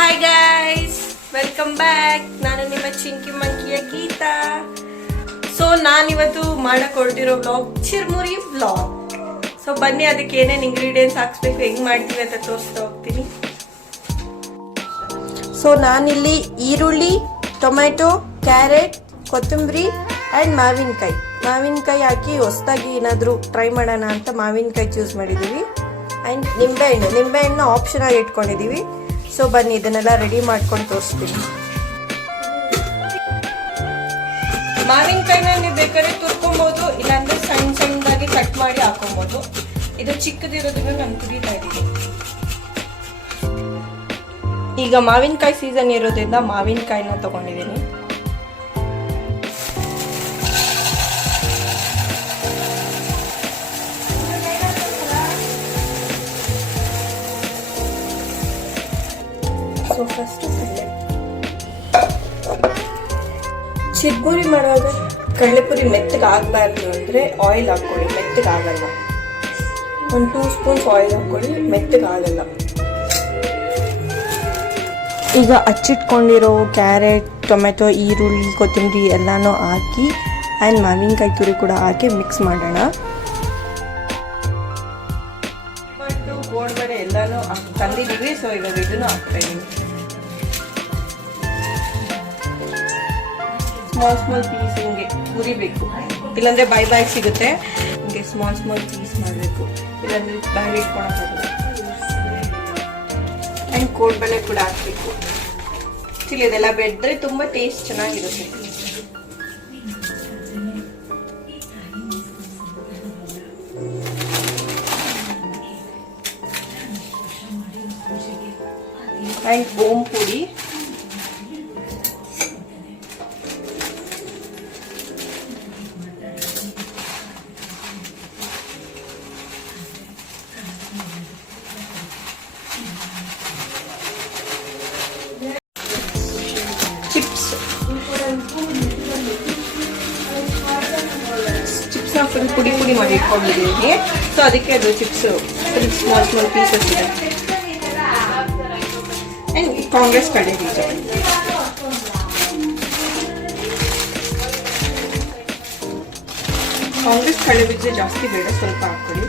Hi guys welcome back ನಾನು ನಿಮ್ಮ Chinki ಮಂಕಿಯ Geetha. So ನಾನಿವತ್ತು ಮಾಡಕ್ ಹೊರಟಿರೋ ಬ್ಲಾಗ್ ಚಿರ್ಮುರಿ ಬ್ಲಾಗ್ ಸೊ ಬನ್ನಿ, ಅದಕ್ಕೆ ಏನೇನು ಇಂಗ್ರೀಡಿಯೆಂಟ್ಸ್ ಹಾಕ್ಸ್ಬೇಕು, ಹೆಂಗೆ ಮಾಡ್ತೀವಿ ಅಂತ ತೋರಿಸ್ತಾ ಹೋಗ್ತೀನಿ. ಸೊ ನಾನಿಲ್ಲಿ ಈರುಳ್ಳಿ ಟೊಮೆಟೊ ಕ್ಯಾರೆಟ್, ಕೊತ್ತಂಬರಿ ಆ್ಯಂಡ್ ಮಾವಿನಕಾಯಿ. ಮಾವಿನಕಾಯಿ ಹಾಕಿ ಹೊಸ್ದಾಗಿ ಏನಾದರೂ ಟ್ರೈ ಮಾಡೋಣ ಅಂತ ಮಾವಿನಕಾಯಿ ಚೂಸ್ ಮಾಡಿದ್ದೀವಿ ಆ್ಯಂಡ್ ನಿಂಬೆಹಣ್ಣು ನಿಂಬೆಹಣ್ಣು ಆಪ್ಷನಾಗಿ ಇಟ್ಕೊಂಡಿದ್ದೀವಿ ಸೊ ಬನ್ನಿ, ಇದನ್ನೆಲ್ಲ ರೆಡಿ ಮಾಡ್ಕೊಂಡು ತೋರಿಸ್ತೀನಿ. ಮಾವಿನಕಾಯಿನ ನೀವು ಬೇಕಾದ್ರೆ ತುರ್ಕೊಬೋದು, ಇಲ್ಲಾಂದ್ರೆ ಸಣ್ಣ ಸಣ್ಣದಾಗಿ ಕಟ್ ಮಾಡಿ ಹಾಕೊಬೋದು. ಇದು ಚಿಕ್ಕದಿರೋದನ್ನ ನಾನು ಕುಡಿತಾ ಇದ್ದೀನಿ. ಈಗ ಮಾವಿನಕಾಯಿ ಸೀಸನ್ ಇರೋದ್ರಿಂದ ಮಾವಿನಕಾಯಿನ ತಗೊಂಡಿದ್ದೀನಿ. ಚಿರ್ಮುರಿ ಮಾಡುವಾಗ ಕಡಲೆಪುರಿ ಮೆತ್ತಗೆ ಆಗಬಾರ್ದು ಅಂದರೆ ಆಯಿಲ್ ಹಾಕ್ಕೊಳ್ಳಿ, ಮೆತ್ತಗೆ ಆಗಲ್ಲ. ಒಂದು ಟೂ ಸ್ಪೂನ್ಸ್ ಆಯಿಲ್ ಹಾಕ್ಕೊಳ್ಳಿ, ಮೆತ್ತಗೆ ಆಗಲ್ಲ. ಈಗ ಹಚ್ಚಿಟ್ಕೊಂಡಿರೋ ಕ್ಯಾರೆಟ್ ಟೊಮೆಟೊ ಈರುಳ್ಳಿ, ಕೊತ್ತಂಬರಿ ಎಲ್ಲನೂ ಹಾಕಿ ಆ್ಯಂಡ್ ಮಾವಿನಕಾಯಿ ತುರಿ ಕೂಡ ಹಾಕಿ ಮಿಕ್ಸ್ ಮಾಡೋಣ. ಎಲ್ಲನೂ ತಂದಿದ್ದೀವಿ ಸೊ ಇವಾಗ ಇದನ್ನು ಹಾಕ್ತಾ ಇದ್ದೀನಿ ಸ್ಮಾಲ್ ಸ್ಮಾಲ್ ಪೀಸ್ ಹಿಂಗೆ ಹುರಿಬೇಕು. ಇಲ್ಲಾಂದ್ರೆ ಬೈ ಬಾಯ್ ಸಿಗುತ್ತೆ. ಹಿಂಗೆ ಸ್ಮಾಲ್ ಸ್ಮಾಲ್ ಪೀಸ್ ಮಾಡಬೇಕು. ಇಲ್ಲಾಂದ್ರೆ ಬಾಯಿ ಇಟ್ಕೊಳಕ್ಕಾಗಲ್ಲ ಆ್ಯಂಡ್ ಕೋಡ್ಬಳೆ ಕೂಡ ಹಾಕಬೇಕು. ಚಿಲ್ಲಿ, ಇದೆಲ್ಲ ಬೆಳೆದ್ರೆ ತುಂಬ ಟೇಸ್ಟ್ ಚೆನ್ನಾಗಿರುತ್ತೆ. ಆ್ಯಂಡ್ ಓಂ ಪುಡಿ. ಪುಡಿ ಮಾಡಿ ಇಟ್ಕೊಂಡಿದ್ದೀನಿ. ಸೊ ಅದಕ್ಕೆ ಅದು ಚಿಪ್ಸ್ ಸ್ಮಾಲ್ ಸ್ಮಾಲ್ ಪೀಸಸ್ ಇದೆ. ಆ್ಯಂಡ್ ಕಾಂಗ್ರೆಸ್ ಕಡೆ ಬೀಜ. ಕಾಂಗ್ರೆಸ್ ಕಡೆ ಬೀಜ ಜಾಸ್ತಿ ಬೇಡ, ಸ್ವಲ್ಪ ಹಾಕೊಳ್ಳಿ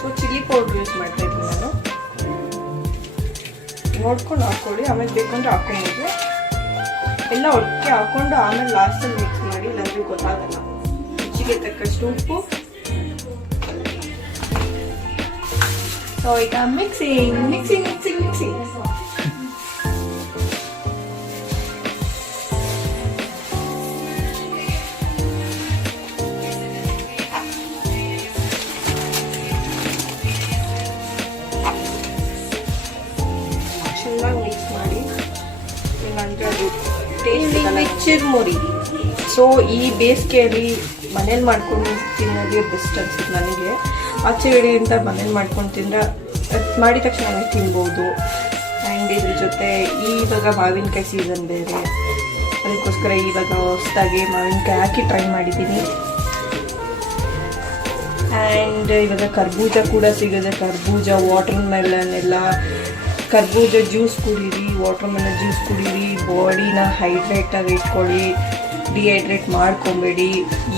ಸೊ ಚಿಲ್ಲಿ ಪೌಡ್ರ್ ಯೂಸ್ ಮಾಡ್ತಾ ಇದ್ದೀನಿ ನಾನು. ನೋಡ್ಕೊಂಡು ಹಾಕೊಳ್ಳಿ ಆಮೇಲೆ ಬೇಕಂದ್ರೆ ಹಾಕೊಬೋದು ಎಲ್ಲ ಒಟ್ಟಿಗೆ ಹಾಕೊಂಡು ಆಮೇಲೆ ಲಾಸ್ಟಲ್ಲಿ ಮಿಕ್ಸ್ ಮಾಡಿ ನನಗೂ ಗೊತ್ತಾಗಲ್ಲ. ರುಚಿಗೆ ತಕ್ಕಷ್ಟು ಉಪ್ಪು. ಸೊ ಈಗ ಮಿಕ್ಸಿಂಗ್ ಮಿಕ್ಸಿಂಗ್ ಮಿಕ್ಸಿಂಗ್ ಮಿಕ್ಸಿಂಗ್ ಚೆನ್ನಾಗಿ ಮಿಕ್ಸ್ ಮಾಡಿ. ಇಲ್ಲಾಂದ್ರೆ ಅದು ಟೇಸ್ಟ್ ಮುರಿ ಸೊ ಈ ಬೇಸಿಗೆಯಲ್ಲಿ ಮನೇಲಿ ಮಾಡ್ಕೊಂಡು ತಿನ್ನೋದೇ ಬೆಸ್ಟ್ ಅನ್ಸುತ್ತೆ ನನಗೆ. ಆಚೆ ಅಂತ ಮನೇಲಿ ಮಾಡ್ಕೊಂಡು ತಿಂದ್ರೆ ಮಾಡಿದ ತಕ್ಷಣ ನನಗೆ ತಿನ್ಬೋದು. ಆ್ಯಂಡ್ ಇದ್ರ ಜೊತೆ ಇವಾಗ ಮಾವಿನಕಾಯಿ ಸೀಸನ್ ಬೇರೆ. ಅದಕ್ಕೋಸ್ಕರ ಇವಾಗ ಹೊಸ್ದಾಗಿ ಮಾವಿನಕಾಯಿ ಹಾಕಿ ಟ್ರೈ ಮಾಡಿದ್ದೀನಿ. ಆ್ಯಂಡ್ ಇವಾಗ ಕರ್ಬೂಜ ಕೂಡ ಸಿಗುತ್ತೆ. ಕರ್ಬೂಜ ವಾಟರ್ ಮೆಲನ್ ಎಲ್ಲ ಕರ್ಬೂಜ ಜ್ಯೂಸ್ ಕುಡೀರಿ ವಾಟರ್ ಮೆಲನ್ ಜ್ಯೂಸ್ ಕುಡೀರಿ ಬಾಡಿನ ಹೈಡ್ರೇಟಾಗಿ ಇಟ್ಕೊಳ್ಳಿ ಡಿಹೈಡ್ರೇಟ್ ಮಾಡ್ಕೊಬೇಡಿ.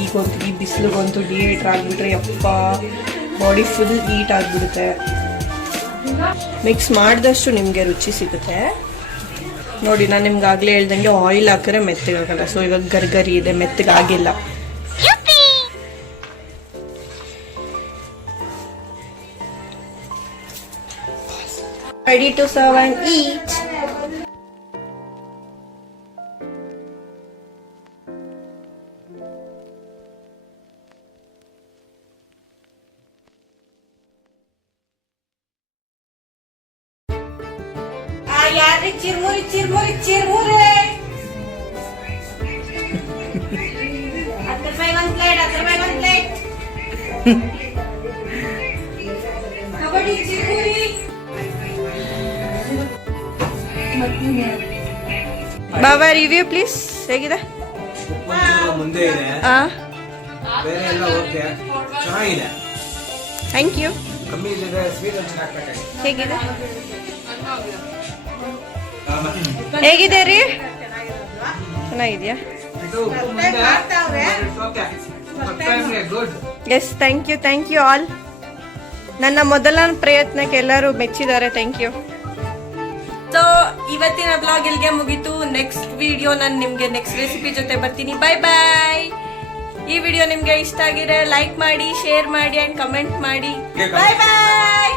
ಈಗಂತೂ ಈ ಬಿಸಿಲಿಗಂತೂ ಡಿಹೈಡ್ರ್ ಆಗಿಬಿಟ್ರೆ ಯಪ್ಪ ಬಾಡಿ ಫುಲ್ ಹೀಟ್ ಆಗಿಬಿಡುತ್ತೆ. ಮಿಕ್ಸ್ ಮಾಡಿದಷ್ಟು ನಿಮಗೆ ರುಚಿ ಸಿಗುತ್ತೆ. ನೋಡಿ, ನಾನು ನಿಮ್ಗೆ ಆಗಲೇ ಹೇಳ್ದಂಗೆ ಆಯಿಲ್ ಹಾಕಿದ್ರೆ ಮೆತ್ತಗಾಗಲ್ಲ. ಸೊ ಇವಾಗ ಗರ್ಗರಿ ಇದೆ, ಮೆತ್ತಗಾಗಿಲ್ಲ. ready to serve and eat. यार चिरमुरी चिरमुरी चिरमुरे अत्तर बाय वन प्लेट अत्तर बाय वन प्लेट कबड्डी चिरमुरी ಬಾಬಾ ರಿವ್ಯೂ ಪ್ಲೀಸ್ ಹೇಗಿದೆ? ಮುಂದೆ ಇದೆ. ಬೇರೆ ಎಲ್ಲ ಓಕೆ. ಚೆನ್ನಾಗಿದೆ. ಥ್ಯಾಂಕ್ ಯು ಕಮ್ಮಿ ಸ್ವೀಟ್ ಹೇಗಿದೆ? ಹೇಗಿದೆ ರೀ? ಚೆನ್ನಾಗಿದೆಯಾ? Yes thank you thank you all ನನ್ನ ಮೊದಲ ಪ್ರಯತ್ನಕ್ಕೆ ಎಲ್ಲರೂ ಮೆಚ್ಚಿದ್ದಾರೆ ಥ್ಯಾಂಕ್ ಯು ಸೊ ಇವತ್ತಿನ ಬ್ಲಾಗ್ ಇಲ್ಲಿಗೆ ಮುಗೀತು. ನೆಕ್ಸ್ಟ್ ವಿಡಿಯೋ ನಾನು ನಿಮಗೆ ನೆಕ್ಸ್ಟ್ ರೆಸಿಪಿ ಜೊತೆ ಬರ್ತೀನಿ. ಬಾಯ್ ಬಾಯ್ ಈ ವಿಡಿಯೋ ನಿಮಗೆ ಇಷ್ಟ ಆಗಿದೆ ಲೈಕ್ ಮಾಡಿ ಶೇರ್ ಮಾಡಿ ಆ್ಯಂಡ್ ಕಮೆಂಟ್ ಮಾಡಿ. ಬಾಯ್ ಬಾಯ್